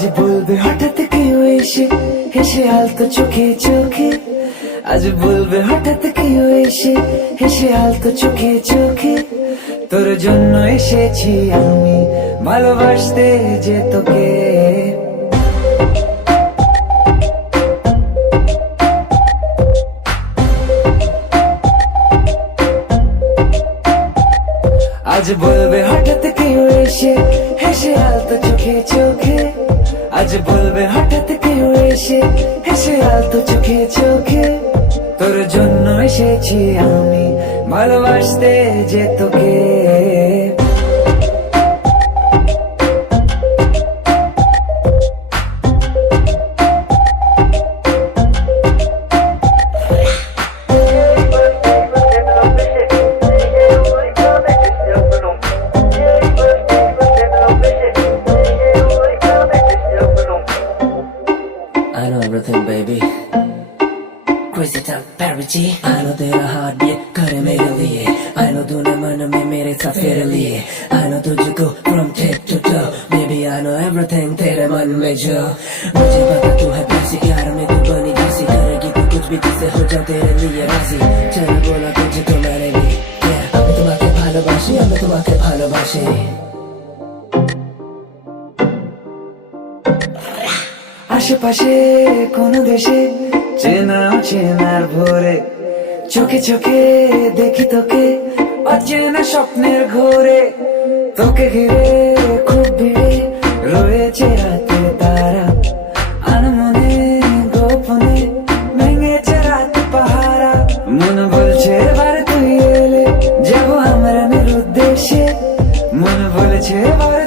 আজ বলবে হঠাৎ কেউ এসে হেসে আলতো চোখে চোখে, আজ বলবে হঠাৎ কেউ এসে হেসে আলতো চোখে চোখে, তোর জন্য এসেছি আমি ভালোবাসতে যে তোকে। আজ বলবে হঠাৎ কেউ এসে হেসে আলতো চোখে চোখে, আজ বলবে হঠাৎ কেউ এসে হেসে আলতো চোখে চোখে, তোর জন্য এসেছি আমি ভালোবাসতে যে তোকে। I know everything, baby. Crazy time, parity. I know तेरा हाथ ये करे मेरे लिए. I know तूने मन में मेरे साथ फेरे लिए. I know तुझको from tip to toe. Baby, I know everything तेरे मन में जो. मुझे पता तू है प्यासी, प्यार में तू बनी जैसी, करेगी तू कुछ भी जिससे हो जाऊं तेरे लिए राजी. चल बोला तुझको मैंने भी. Yeah, আমি তোমাকে ভালোবাসি, আমি তোমাকে ভালোবাসি. আশেপাশে কোন দেশে চেনা চেনার ভোরে, চোখে চোখে দেখি তোকে অচেনা স্বপ্নের ঘোরে, তোকে ঘিরে খুব ভিড়ে রয়েছে রাতের তারা, আনমনে গোপনে ভেঙেছে রাত পাহারা, মন বলছে এবার তুই এলে যাবো আমরা উদ্দেশ্যে, মন বলছে এবার